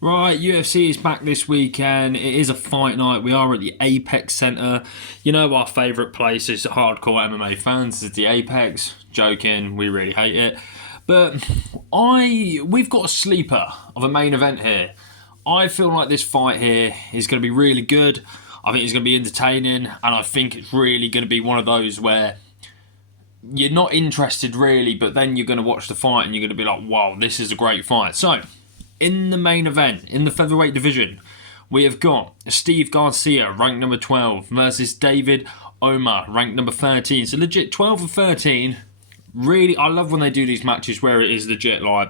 Right, UFC is back this weekend. It is a fight night. We are at the Apex Centre. You know our favourite place is hardcore MMA fans is the Apex. Joking, we really hate it. But we've got a sleeper of a main event here. I feel like this fight here is going to be really good. I think it's going to be entertaining, and I think it's really going to be one of those where you're not interested really, but then you're going to watch the fight and you're going to be like, wow, this is a great fight. So, in the main event, in the featherweight division, we have got Steve Garcia, ranked number 12, versus David Onama, ranked number 13. So legit 12 and 13. Really, I love when they do these matches where it is legit like,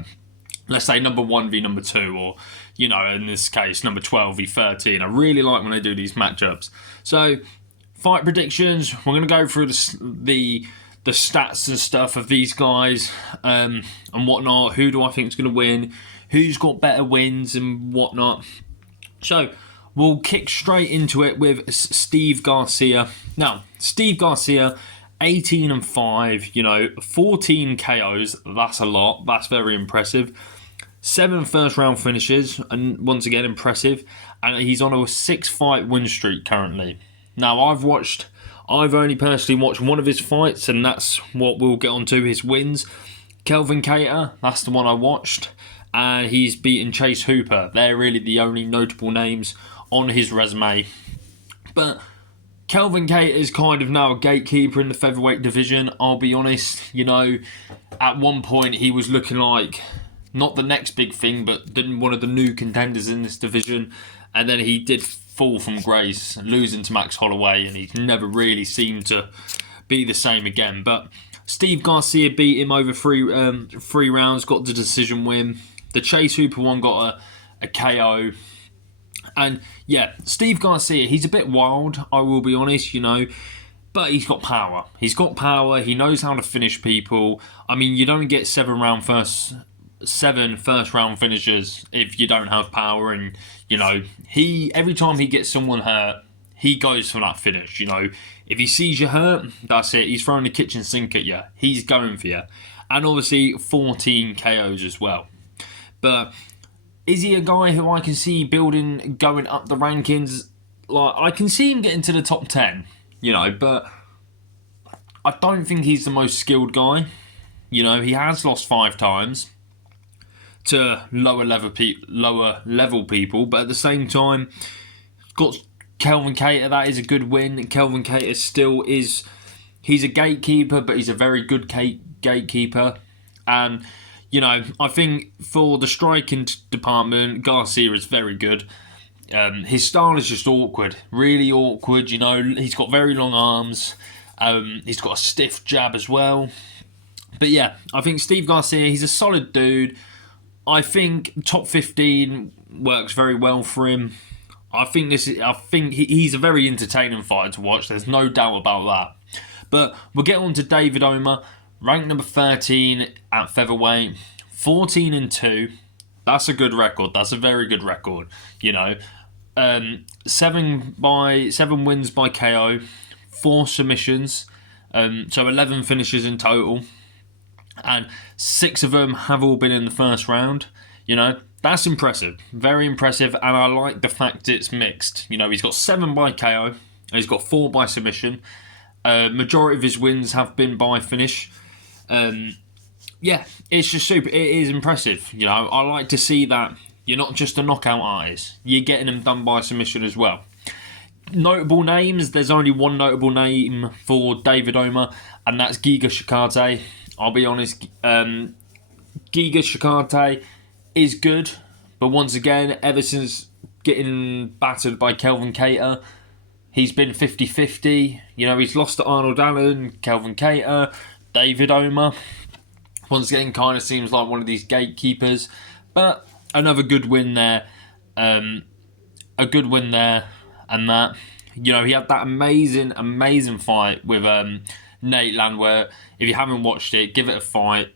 let's say number 1 v number 2, or, you know, in this case, number 12 v 13. I really like when they do these matchups. So, fight predictions, we're going to go through the stats and stuff of these guys and whatnot. Who do I think is going to win? Who's got better wins and whatnot. So, we'll kick straight into it with Steve Garcia. Now, Steve Garcia, 18 and 5, 14 KOs. That's a lot. That's very impressive. 7 first round finishes, and once again, impressive. And he's on a 6-fight win streak currently. Now, I've only personally watched one of his fights, and that's what we'll get onto, his wins. Kelvin Cater, that's the one I watched. And he's beaten Chase Hooper. They're really the only notable names on his resume. But Kelvin Cater is kind of now a gatekeeper in the featherweight division. I'll be honest, at one point he was looking like not the next big thing, but one of the new contenders in this division. And then he did fall from grace, losing to Max Holloway, and he's never really seemed to be the same again. But Steve Garcia beat him over three rounds, got the decision win. The Chase Hooper one got a KO. And yeah, Steve Garcia, he's a bit wild, I will be honest, but he's got power. He's got power, he knows how to finish people. I mean, you don't get 7 first round finishers if you don't have power, and every time he gets someone hurt, he goes for that finish. If he sees you hurt, that's it. He's throwing the kitchen sink at you. He's going for you. And obviously 14 KOs as well. But is he a guy who I can see going up the rankings? Like, I can see him getting to the top 10, but I don't think he's the most skilled guy. He has lost 5 times to lower level people, but at the same time, got Kelvin Cater. That is a good win. Kelvin Cater he's a gatekeeper, but he's a very good gatekeeper. And I think for the striking department, Garcia is very good. His style is just awkward, really awkward. He's got very long arms. He's got a stiff jab as well. But yeah, I think Steve Garcia, he's a solid dude. I think top 15 works very well for him. I think he's a very entertaining fighter to watch. There's no doubt about that. But we'll get on to David Onama, ranked number 13 at featherweight, 14 and 2. That's a good record. That's a very good record. 7 wins by KO, 4 submissions, so 11 finishes in total. And 6 of them have all been in the first round. That's impressive. Very impressive. And I like the fact it's mixed. He's got 7 by KO. And he's got 4 by submission. Majority of his wins have been by finish. Yeah, it's just super. It is impressive. I like to see that you're not just a knockout artist. You're getting them done by submission as well. Notable names. There's only one notable name for David Onama, and that's Giga Chikadze. I'll be honest, Giga Chikadze is good, but once again, ever since getting battered by Kelvin Cater, he's been 50-50. He's lost to Arnold Allen, Kelvin Cater, David Onama. Once again, kind of seems like one of these gatekeepers, but another good win there. And that. He had that amazing fight with Nate Landwehr. If you haven't watched it, give it a watch.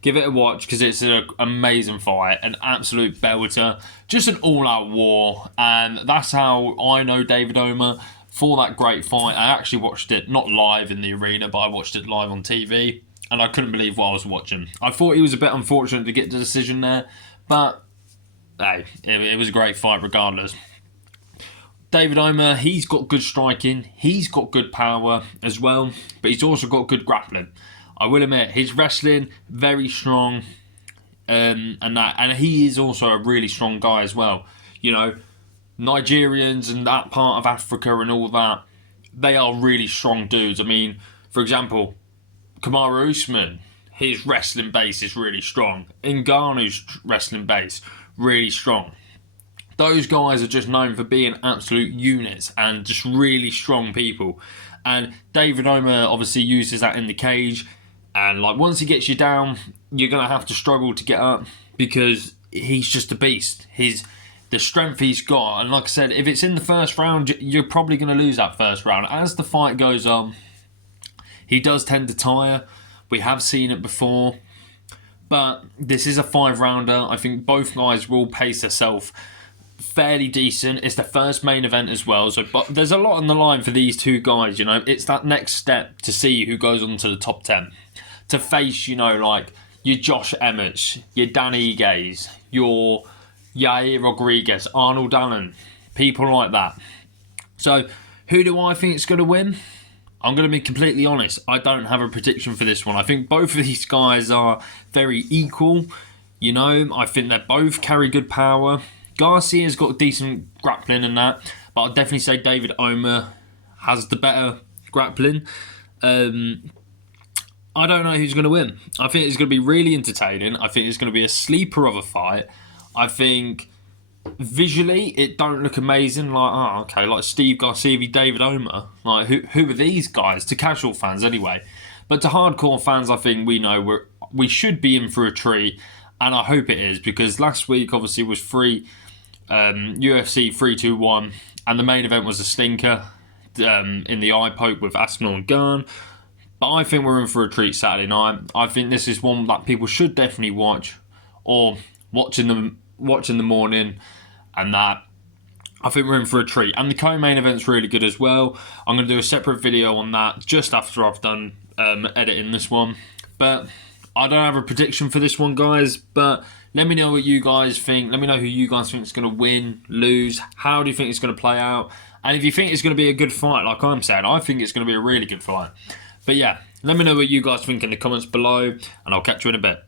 Give it a watch, because it's an amazing fight, an absolute belter, just an all-out war. And that's how I know David Onama, for that great fight. I actually watched it not live in the arena, but I watched it live on TV, and I couldn't believe what I was watching. I thought he was a bit unfortunate to get the decision there, But hey, it was a great fight regardless. David Onama, he's got good striking, he's got good power as well, but he's also got good grappling. I will admit, his wrestling, very strong, and he is also a really strong guy as well. You know, Nigerians and that part of Africa and all that, they are really strong dudes. I mean, for example, Kamaru Usman, his wrestling base is really strong. Ngannou's wrestling base, really strong. Those guys are just known for being absolute units and just really strong people. And David Onama obviously uses that in the cage. And like once he gets you down, you're going to have to struggle to get up because he's just a beast. The strength he's got. And like I said, if it's in the first round, you're probably going to lose that first round. As the fight goes on, he does tend to tire. We have seen it before. But this is a 5-rounder. I think both guys will pace themselves fairly decent. It's the first main event as well, but there's a lot on the line for these two guys. You know, it's that next step to see who goes on to the top 10 to face, you know, like your Josh Emmets, your Dan Igues, your Yair Rodriguez, Arnold Allen, people like that. So who do I think is going to win? I'm going to be completely honest, I don't have a prediction for this one. I think both of these guys are very equal. You know, I think they both carry good power. Garcia's got decent grappling and that, but I'd definitely say David Onama has the better grappling. I don't know who's going to win. I think it's going to be really entertaining. I think it's going to be a sleeper of a fight. I think visually it don't look amazing. Like Steve Garcia v David Onama. Like who are these guys? To casual fans anyway, but to hardcore fans, I think we know we should be in for a treat, and I hope it is because last week obviously was free. UFC 321, and the main event was a stinker in the eye poke with Aspinall and Gane. But I think we're in for a treat Saturday night. I think this is one that people should definitely watch, or watch in the morning, and that. I think we're in for a treat. And the co-main event's really good as well. I'm going to do a separate video on that just after I've done editing this one. But I don't have a prediction for this one, guys, but let me know what you guys think. Let me know who you guys think is going to win, lose. How do you think it's going to play out? And if you think it's going to be a good fight, like I'm saying, I think it's going to be a really good fight. But yeah, let me know what you guys think in the comments below, and I'll catch you in a bit.